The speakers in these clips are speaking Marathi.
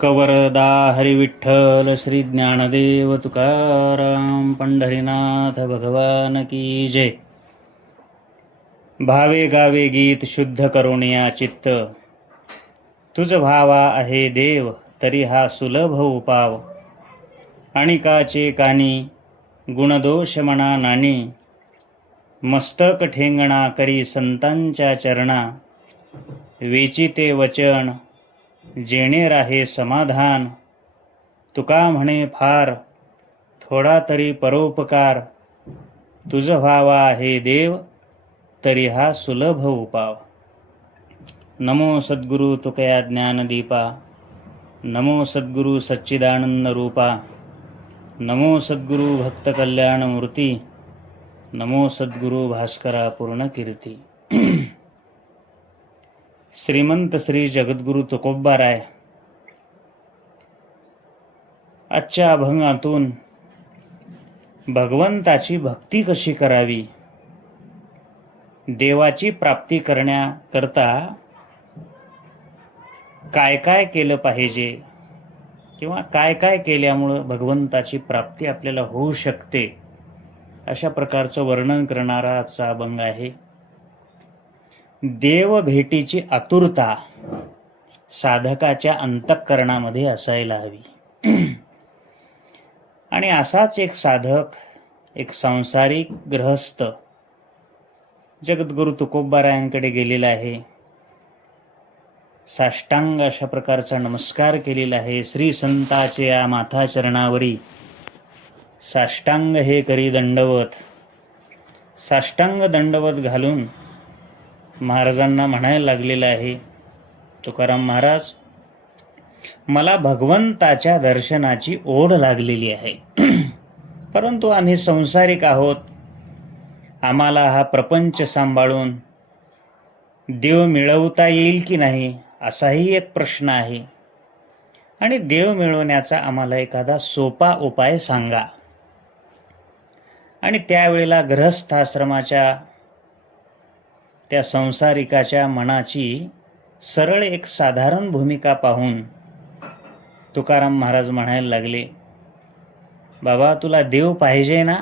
कवरदा हरिविठ्ठल श्री ज्ञानदेव तुकाराम पंढरीनाथ भगवान की जय. भावे गावे गीत शुद्ध करुणिया चित्त, तुझ भावा आहे देव तरी हा सुलभ उपाव. आणिकाचे कानी गुणदोष मना नाणी, मस्तक ठेंगणा करी संतांच्या चरणा. वेचिते वचन जेणे राहे समाधान, तुका म्हणे फार थोडा तरी परोपकार. तुझ भावा आहे देव तरी हा सुलभ उपाव. नमो सद्गुरु तुकया ज्ञानदीपा, नमो सद्गुरु सच्चिदानंद रूपा, नमो सद्गुरु भक्त कल्याण मूर्ती, नमो सद्गुरु भास्करा पूर्ण कीर्ती. श्रीमंत श्री जगद्गुरु तुकोबाराय आजच्या अभंगातून भगवंताची भक्ती कशी करावी, देवाची प्राप्ती करण्याकरता काय काय केलं पाहिजे किंवा काय काय केल्यामुळं भगवंताची प्राप्ती आपल्याला होऊ शकते, अशा प्रकारचं वर्णन करणारा आजचा अभंग आहे. देव भेटीची आतुरता साधकाच्या अंतःकरणामध्ये असायला हवी. आणि असाच एक साधक, एक सांसारिक गृहस्थ जगद्गुरु तुकोबारायांकडे गेलेला आहे. साष्टांग अशा प्रकारचा नमस्कार केलेला आहे. श्री संताचे या माथा चरणावरी साष्टांग हे करी दंडवत. साष्टांग दंडवत घालून महाराजांना म्हणायला लागलेलं आहे, तुकाराम महाराज, मला भगवंताच्या दर्शनाची ओढ लागलेली आहे. परंतु आम्ही संसारिक आहोत. आम्हाला हा प्रपंच सांभाळून देव मिळवता येईल की नाही, असाही एक प्रश्न आहे. आणि देव मिळवण्याचा आम्हाला एखादा सोपा उपाय सांगा. आणि त्यावेळेला गृहस्थाश्रमाच्या त्या संसारिकाच्या मनाची सरळ एक साधारण भूमिका पाहून तुकाराम महाराज म्हणायला लागले, बाबा तुला देव पाहिजे ना,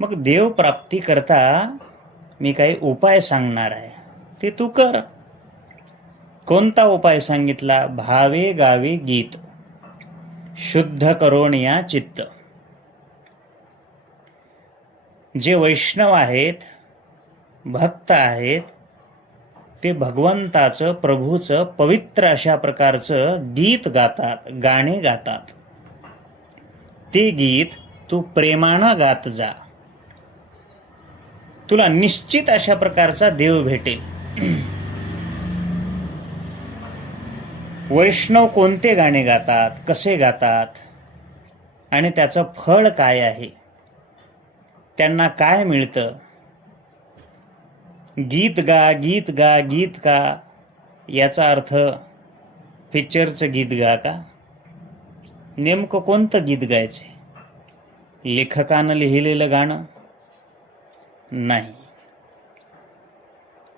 मग देव प्राप्ती करता मी काही उपाय सांगणार आहे, ते तू कर. कोणता उपाय सांगितला? भावे गावे गीत शुद्ध करोनिया चित्त. जे वैष्णव आहेत, भक्त आहेत, ते भगवंताचं, प्रभूचं पवित्र अशा प्रकारचं गीत गातात, गाणे गातात. ते गीत तू प्रेमानं गात जा, तुला निश्चित अशा प्रकारचा देव भेटेल. वैष्णव कोणते गाणे गातात, कसे गातात आणि त्याचं फळ काय आहे, त्यांना काय मिळतं? गीत गा, गीत गा, गीत का, याचा अर्थ पिक्चरचं गीत गा का? नेमकं कोणतं गीत गायचे? लेखकानं लिहिलेलं गाणं नाही.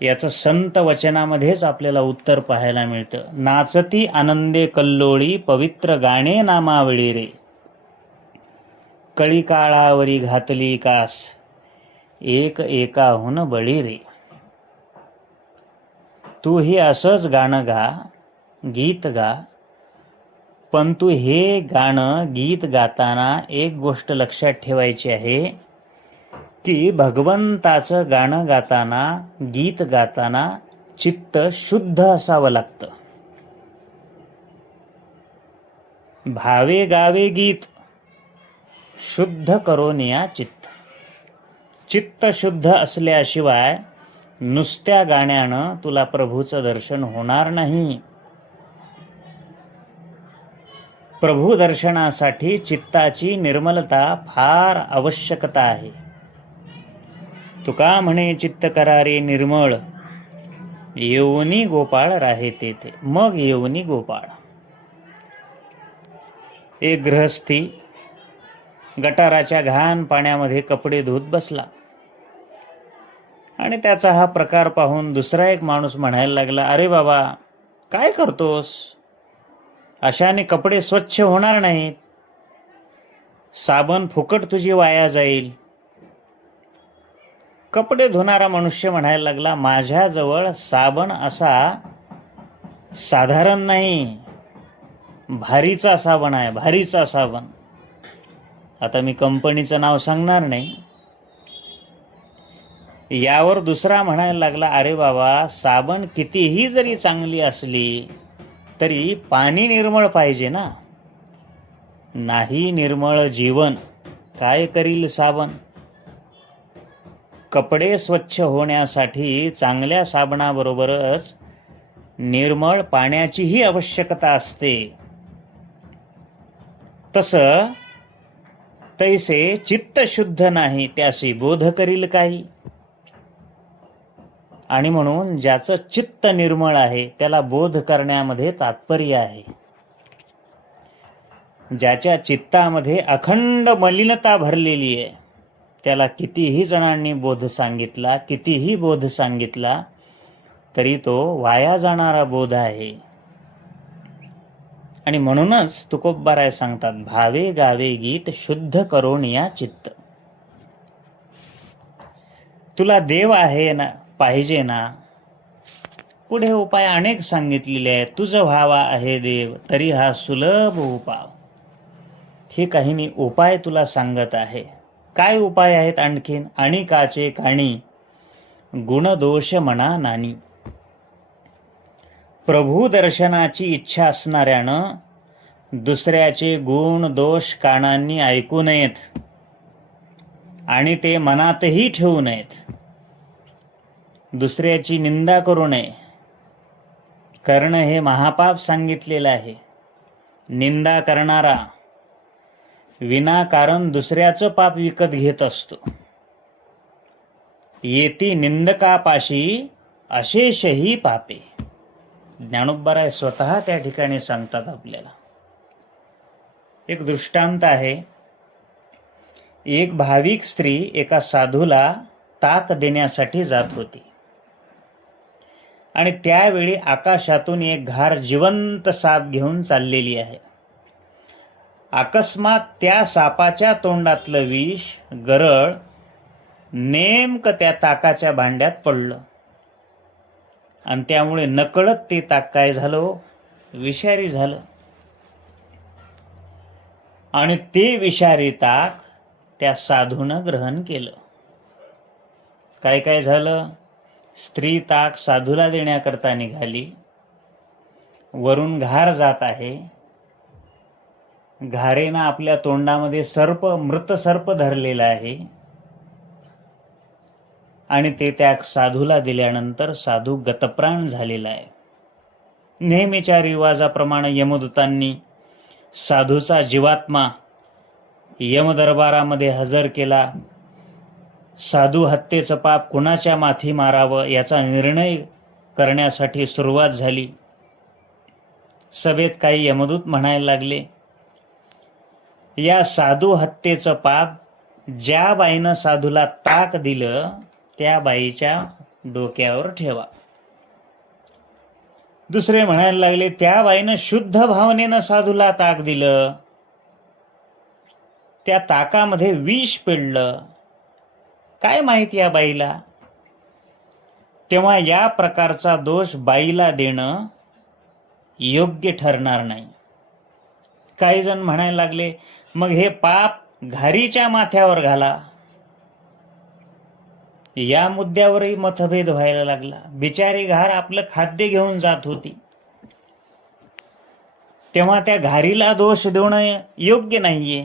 याचं संत वचनामध्येच आपल्याला उत्तर पाहायला मिळतं. नाचती आनंदे कल्लोळी पवित्र गाणे नामावळी रे, कळी काळावरी घातली कास एक एकाहून बळी रे. तू हे असंच गाणं गा, गीत गा, पण तू हे गाणं गीत गाताना एक गोष्ट लक्षात ठेवायची आहे की भगवंताचं गाणं गाताना, गीत गाताना चित्त शुद्ध असावं लागतं. भावे गावे गीत शुद्ध करोनिया चित्त. चित्त शुद्ध असल्याशिवाय नुसत्या गाण्यानं तुला प्रभूचं दर्शन होणार नाही. प्रभू दर्शनासाठी चित्ताची निर्मलता फार आवश्यकता आहे. तुका म्हणे चित्त करारे निर्मळ, येऊनी गोपाळ राहे तेथे. मग येऊनी गोपाळ. एक गृहस्थी गटाराच्या घाण पाण्यामध्ये कपडे धुत बसला आणि त्याचा हा प्रकार पाहून दुसरा एक माणूस म्हणायला लागला, अरे बाबा काय करतोस? अशाने कपडे स्वच्छ होणार नाहीत. साबण फुकट तुझी वाया जाईल. कपडे धुणारा मनुष्य म्हणायला लागला, माझ्याजवळ साबण असा साधारण नाही, भारीचा साबण आहे, भारीचा साबण. आता मी कंपनीचं नाव सांगणार नाही. यावर दुसरा म्हणायला लागला, अरे बाबा, साबण कितीही जरी चांगली असली तरी पाणी निर्मळ पाहिजे ना. नाही निर्मळ जीवन, काय करील साबण. कपडे स्वच्छ होण्यासाठी चांगल्या साबणाबरोबरच निर्मळ पाण्याचीही आवश्यकता असते. तसं तैसे चित्त शुद्ध नाही, त्याशी बोध करील काही. आणि म्हणून ज्याचं चित्त निर्मळ आहे त्याला बोध करण्यामध्ये तात्पर्य आहे. ज्याच्या चित्तामध्ये अखंड मलिनता भरलेली आहे त्याला कितीही जणांनी बोध सांगितला, कितीही बोध सांगितला तरी तो वाया जाणारा बोध आहे. आणि म्हणूनच तुकोबाराय सांगतात, भावे गावे गीत शुद्ध करोनिया चित्त. तुला देव आहे ना, पाहिजे ना. पुढे उपाय अनेक सांगितलेले आहेत. तुझ व्हावा आहे देव तरी हा सुलभ उपाय. हे काही मी उपाय तुला सांगत आहे. काय उपाय आहेत आणखीन? आणि काचे काणी गुणदोष म्हणा नानी. प्रभू दर्शनाची इच्छा असणाऱ्यानं दुसऱ्याचे गुण दोष कानांनी ऐकू नयेत आणि ते मनातही ठेवू नयेत. दुसऱ्याची निंदा करू नये. करणं हे महापाप सांगितलेलं आहे. निंदा करणारा विनाकारण दुसऱ्याचं पाप विकत घेत असतो. येती निंदकापाशी अशेषही पापे. ज्ञानोबराय स्वतः त्या ठिकाणी सांगतात आपल्याला. एक दृष्टांत आहे. एक भाविक स्त्री एका साधूला ताक देण्यासाठी जात होती आणि त्यावेळी आकाशातून एक घार जिवंत साप घेऊन चाललेली आहे. अकस्मात त्या सापाच्या तोंडातलं विष गरळ नेमकं त्या ताकाच्या भांड्यात पडलं आणि त्यामुळे नकळत ते ताक काय झालं, विषारी झालं. आणि ते विषारी ताक त्या साधूनं ग्रहण केलं. काय काय झालं? स्त्री ताक साधूला देण्याकरता निघाली. वरून घार जात आहे. घारेनं आपल्या तोंडामध्ये मृत सर्प धरलेला आहे आणि ते त्या साधूला दिल्यानंतर साधू गतप्राण झालेला आहे. नेहमीच्या रिवाजाप्रमाणे यमदूतांनी साधूचा जीवात्मा यमदरबारामध्ये हजर केला. साधू हत्येचं पाप कुणाच्या माथी मारावं याचा निर्णय करण्यासाठी सुरुवात झाली. सभेत काही यमदूत म्हणायला लागले, या साधू हत्येचं पाप ज्या बाईनं साधूला ताक दिलं त्या बाईच्या डोक्यावर ठेवा. दुसरे म्हणायला लागले, त्या बाईनं शुद्ध भावनेनं साधूला ताक दिलं, त्या ताकामध्ये विष पेळलं, काय माहिती या बाईला. तेव्हा या प्रकारचा दोष बाईला देणं योग्य ठरणार नाही. काही जण म्हणायला लागले, मग हे पाप घारीच्या माथ्यावर घाला. या मुद्द्यावरही मतभेद व्हायला लागला. बिचारी घार आपलं खाद्य घेऊन जात होती, तेव्हा त्या घारीला दोष देणं योग्य नाहीये.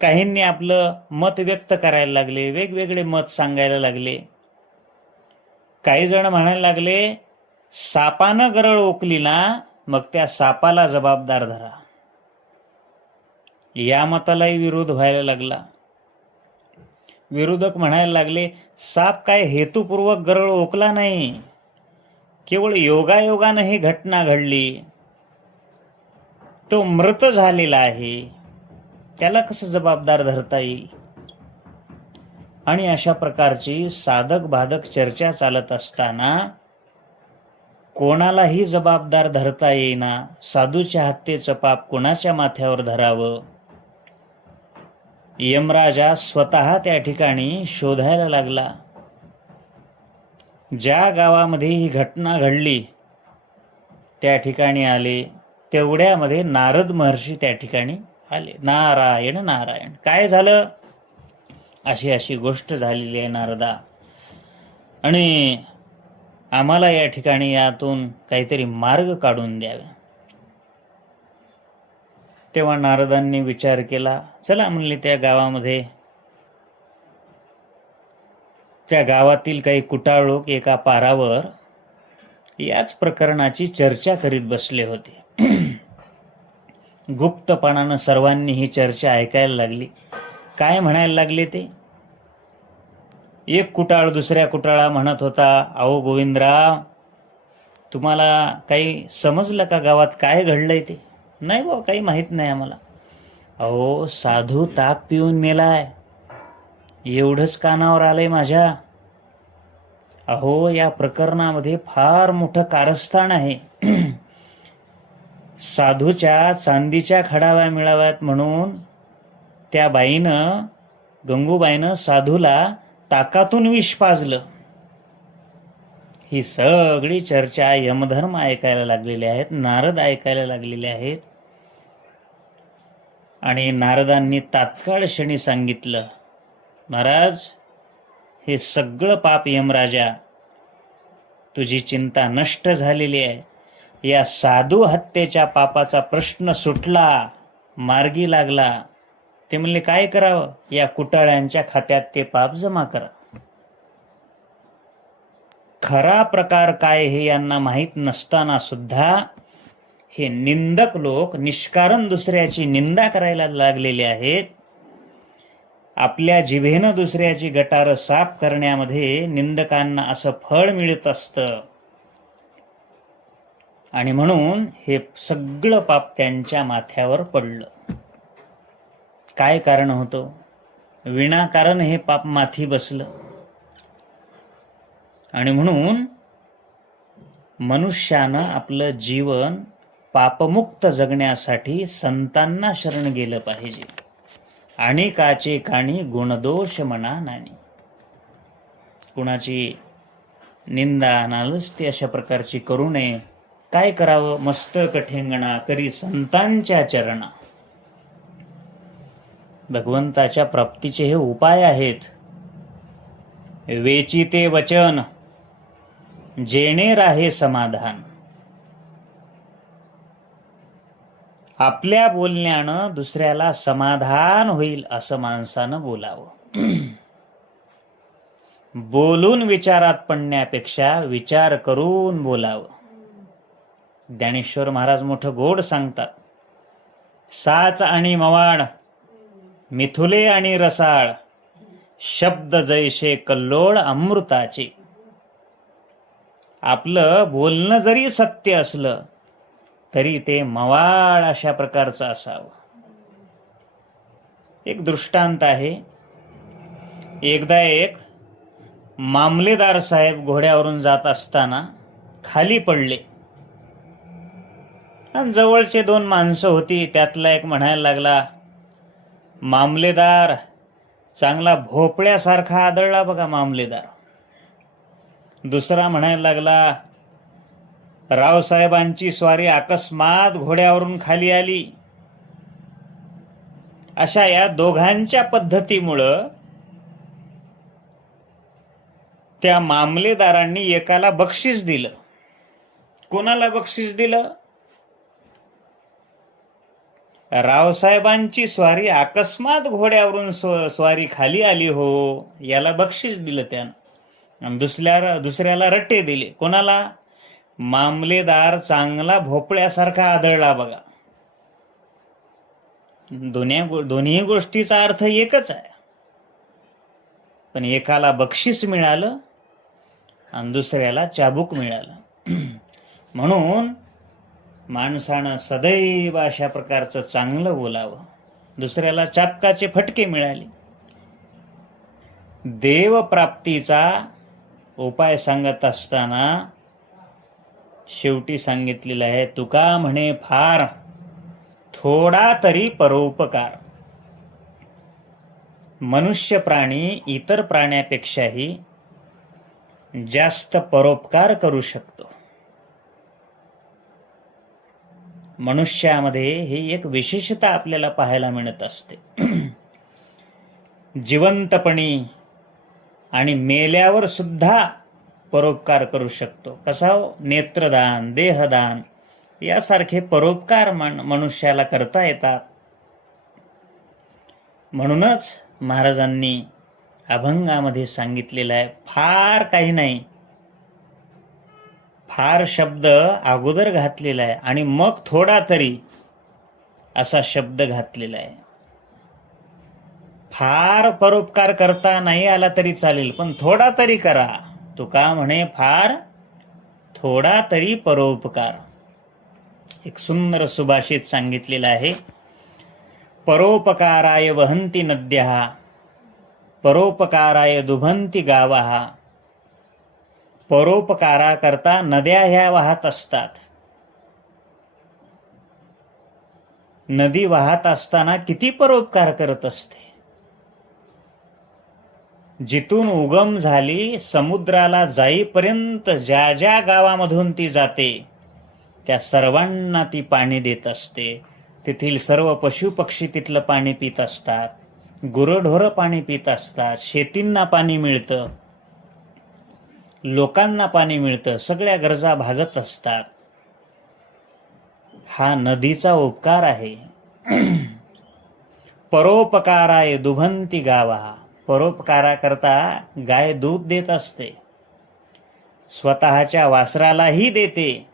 काहींनी आपलं मत व्यक्त करायला लागले, वेगवेगळे मत सांगायला लागले. काही जण म्हणायला लागले, सापानं गरळ ओकली ना, मग त्या सापाला जबाबदार धरा. या मतालाही विरोध व्हायला लागला. विरोधक म्हणायला लागले, साप काय हेतुपूर्वक गरळ ओकला नाही, केवळ योगायोगानं ही घटना घडली, तो मृत झालेला आहे, त्याला कसं जबाबदार धरता येईल. आणि अशा प्रकारची साधक बाधक चर्चा चालत असताना कोणालाही जबाबदार धरता येईना. साधूच्या हत्येचं पाप कोणाच्या माथ्यावर धरावं. यमराजा स्वतः त्या ठिकाणी शोधायला लागला. ज्या गावामध्ये ही घटना घडली त्या ठिकाणी आले. तेवढ्यामध्ये नारद महर्षी त्या ठिकाणी आले. नारायण नारायण, काय झालं? अशी अशी गोष्ट झालेली आहे नारदा, आणि आम्हाला या ठिकाणी यातून काहीतरी मार्ग काढून द्यावे. तेव्हा नारदांनी विचार केला. चला म्हणले त्या गावामध्ये, त्या गावातील काही कुटाळ लोक एका पारावर याच प्रकरणाची चर्चा करीत बसले होते. गुप्तपणानं सर्वांनी ही चर्चा ऐकायला लागली. काय म्हणायला लागले ते? एक कुटाळ दुसऱ्या कुटाळा म्हणत होता, अहो गोविंदराव, तुम्हाला काही समजलं का गावात काय घडलंय ते? नाही भाऊ, काही माहीत नाही आम्हाला. अहो, साधू ताक पिऊन मेलाय, एवढंच कानावर आलंय माझ्या. अहो, या प्रकरणामध्ये फार मोठं कारस्थान आहे. साधूच्या चांदीच्या खडाव्या मिळाव्यात म्हणून त्या बाईनं, गंगूबाईनं साधूला ताकातून विष पाजलं. ही सगळी चर्चा यमधर्म ऐकायला लागलेले आहेत, नारद ऐकायला लागलेले आहेत. आणि नारदांनी तात्काळ क्षणी सांगितलं, महाराज, हे सगळं पाप यमराजा, तुझी चिंता नष्ट झालेली आहे. या साधू हत्येच्या पापाचा प्रश्न सुटला, मार्गी लागला. ते म्हणले, काय करावं? या कुटाळ्यांच्या खात्यात ते पाप जमा करा. खरा प्रकार काय हे यांना माहीत नसताना सुद्धा हे निंदक लोक निष्कारण दुसऱ्याची निंदा करायला लागलेले आहेत. आपल्या जिभेनं दुसऱ्याची गटारं साफ करण्यामध्ये निंदकांना असं फळ मिळत असतं, आणि म्हणून हे सगळं पाप त्यांच्या माथ्यावर पडलं. काय कारण होतं? विनाकारण हे पाप माथी बसलं. आणि म्हणून मनुष्यानं आपलं जीवन पापमुक्त जगण्यासाठी संतांना शरण गेलं पाहिजे. आणि काचे काणी गुणदोष म्हणा नानी. कुणाची निंदा नालस्ती अशा प्रकारची करू नये. काय करावं? मस्तक ठेंगणा करी संतांच्या चरणा. भगवंताच्या प्राप्तीचे हे उपाय आहेत. वेचिते वचन जेणे राहे समाधान. आपल्या बोलण्यानं दुसऱ्याला समाधान होईल असं माणसानं बोलावं. बोलून विचारात पडण्यापेक्षा विचार करून बोलावं. ज्ञानेश्वर महाराज मोठं गोड सांगतात, साच आणि मवाळ, मिथुले आणि रसाळ, शब्द जैसे कल्लोळ अमृताचे. आपलं बोलणं जरी सत्य असलं तरी ते मवाळ अशा प्रकारचं असावं. एक दृष्टांत आहे. एकदा एक मामलेदार साहेब घोड्यावरून जात असताना खाली पडले, आणि जवळचे दोन माणसं होती. त्यातला एक म्हणायला लागला, मामलेदार चांगला भोपळ्यासारखा आदळला बघा मामलेदार. दुसरा म्हणायला लागला, रावसाहेबांची स्वारी अकस्मात घोड्यावरून खाली आली. अशा या दोघांच्या पद्धतीमुळं त्या मामलेदारांनी एकाला बक्षीस दिलं. कोणाला बक्षीस दिलं? रावसाहेबांची स्वारी अकस्मात घोड्यावरून स्वारी खाली आली हो, याला बक्षीस दिलं त्यानं. आणि दुसऱ्याला रट्टे दिले. कोणाला? मामलेदार चांगला भोपळ्यासारखा आदळला बघा. दोन्ही गोष्टीचा अर्थ एकच आहे, पण एकाला बक्षीस मिळालं आणि दुसऱ्याला चाबूक मिळालं. म्हणून माणसानं सदैव अशा प्रकारचं चांगलं बोलावं. दुसऱ्याला चाबकाचे फटके मिळाले. देवप्राप्तीचा उपाय सांगत असताना शेवटी सांगितलेलं आहे, तुका म्हणे फार थोडा तरी परोपकार. मनुष्य प्राणी इतर प्राण्यापेक्षाही जास्त परोपकार करू शकतो. मनुष्यामध्ये ही एक विशेषता आपल्याला पाहायला मिळत असते. जिवंतपणी आणि मेल्यावर सुद्धा परोपकार करू शकतो. कसा हो? नेत्रदान, देहदान यासारखे परोपकार मनुष्याला करता येतात. म्हणूनच महाराजांनी अभंगामध्ये सांगितलेलं आहे, फार काही नाही, फार शब्द अगोदर घातलेला आहे आणि मग थोडा तरी असा शब्द घातलेला आहे. फार परोपकार करता नाही आला तरी चालेल, पण थोडा तरी करा. तुका म्हणे फार थोडा तरी परोपकार. एक सुंदर सुभाषित सांगितलेलं आहे, परोपकाराय वहन्ति नद्यः, परोपकाराय दुभन्ति गावः. परोपकाराकरता नद्या ह्या वाहत असतात. नदी वाहत असताना किती परोपकार करत असते. जिथून उगम झाली समुद्राला जाईपर्यंत ज्या ज्या गावामधून ती जाते त्या सर्वांना ती पाणी देत असते. तेथील सर्व पशुपक्षी तिथलं पाणी पित असतात. गुरंढोरं पाणी पित असतात. शेतींना पाणी मिळतं, लोकांना पाणी मिळतं, सगळ्या गरजा भागत असतात. हा नदीचा उपकार आहे. परोपकाराय दुभन्ति गावः. परोपकाराकरता गाय दूध देत असते, स्वतःच्या वासरालाही देते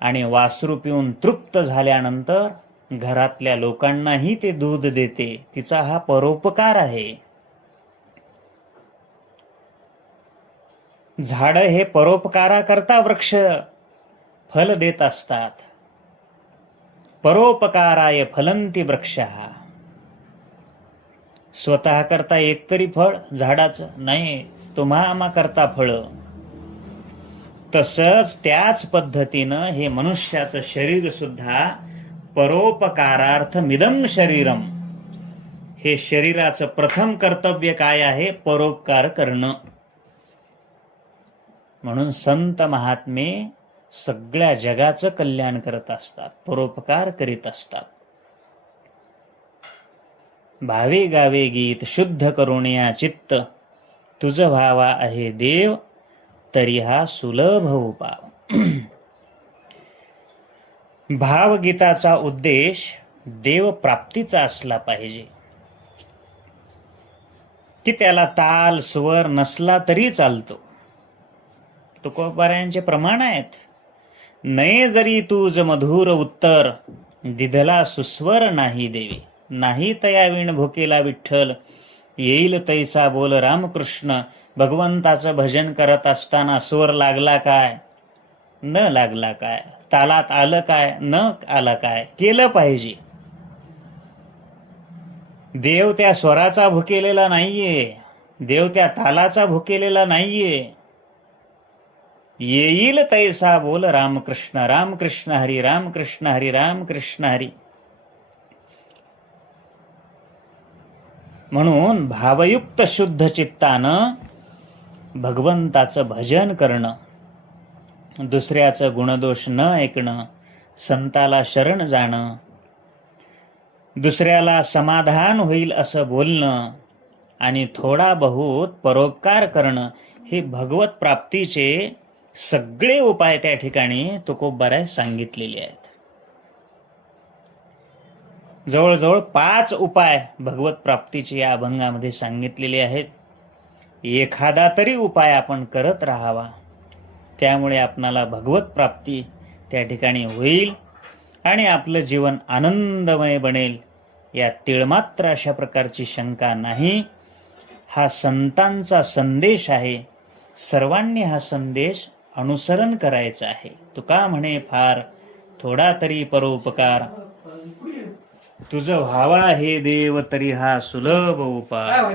आणि वासरू पिऊन तृप्त झाल्यानंतर घरातल्या लोकांनाही ते दूध देते. तिचा हा परोपकार आहे. झाडं हे परोपकाराकरता वृक्ष फल देत असतात. परोपकाराय फलन्ति वृक्षः. स्वतः करता एक तरी फळ झाडाचं नाही, तुम्हा आम्हा करता फळ. तसंच त्याच पद्धतीनं हे मनुष्याचं शरीर सुद्धा परोपकारार्थ मिदम शरीरम. हे शरीराचं प्रथम कर्तव्य काय आहे? परोपकार करणं. म्हणून संत महात्मे सगळ्या जगाचं कल्याण करत असतात, परोपकार करीत असतात. भावे गावे गीत शुद्ध करुणया चित्त, तुझ भावा आहे देव तरी हा सुलभ उपाव. भावगीताचा उद्देश देव प्राप्तीचा असला पाहिजे, की त्याला ताल स्वर नसला तरी चालतो. तुकोबारायांचे प्रमाण आहेत, नये जरी तुझ मधुर उत्तर, दिधला सुस्वर नाही देवी. नाही तया विण भुकेला विठ्ठल, येईल तैसा बोल रामकृष्ण. भगवंताचं भजन करत असताना स्वर लागला काय, न लागला काय, तालात आलं काय, न आलं काय, केलं पाहिजे. देव त्या स्वराचा भुकेलेला नाहीये, देव त्या तालाचा भुकेलेला नाहीये. येईल तैसा बोल रामकृष्ण, रामकृष्ण हरी, रामकृष्ण हरी, रामकृष्ण हरी. म्हणून भावयुक्त शुद्ध चित्तानं भगवंताचं भजन करणं, दुसऱ्याचं गुणदोष न ऐकणं, संताला शरण जाणं, दुसऱ्याला समाधान होईल असं बोलणं आणि थोडा बहुत परोपकार करणं, हे भगवत प्राप्तीचे सगळे उपाय त्या ठिकाणी तुकोबाराय सांगितलेले आहेत. जवळजवळ 5 उपाय भगवत प्राप्तीचे या अभंगामध्ये सांगितलेले आहेत. एखादा तरी उपाय आपण करत राहावा, त्यामुळे आपणाला भगवत प्राप्ती त्या ठिकाणी होईल आणि आपलं जीवन आनंदमय बनेल, यात तिळमात्र अशा प्रकारची शंका नाही. हा संतांचा संदेश आहे. सर्वांनी हा संदेश अनुसरण करायचं आहे. तुका म्हणे फार थोडा तरी परोपकार, तुझ व्हावा हे देव तरी हा सुलभ उपाय.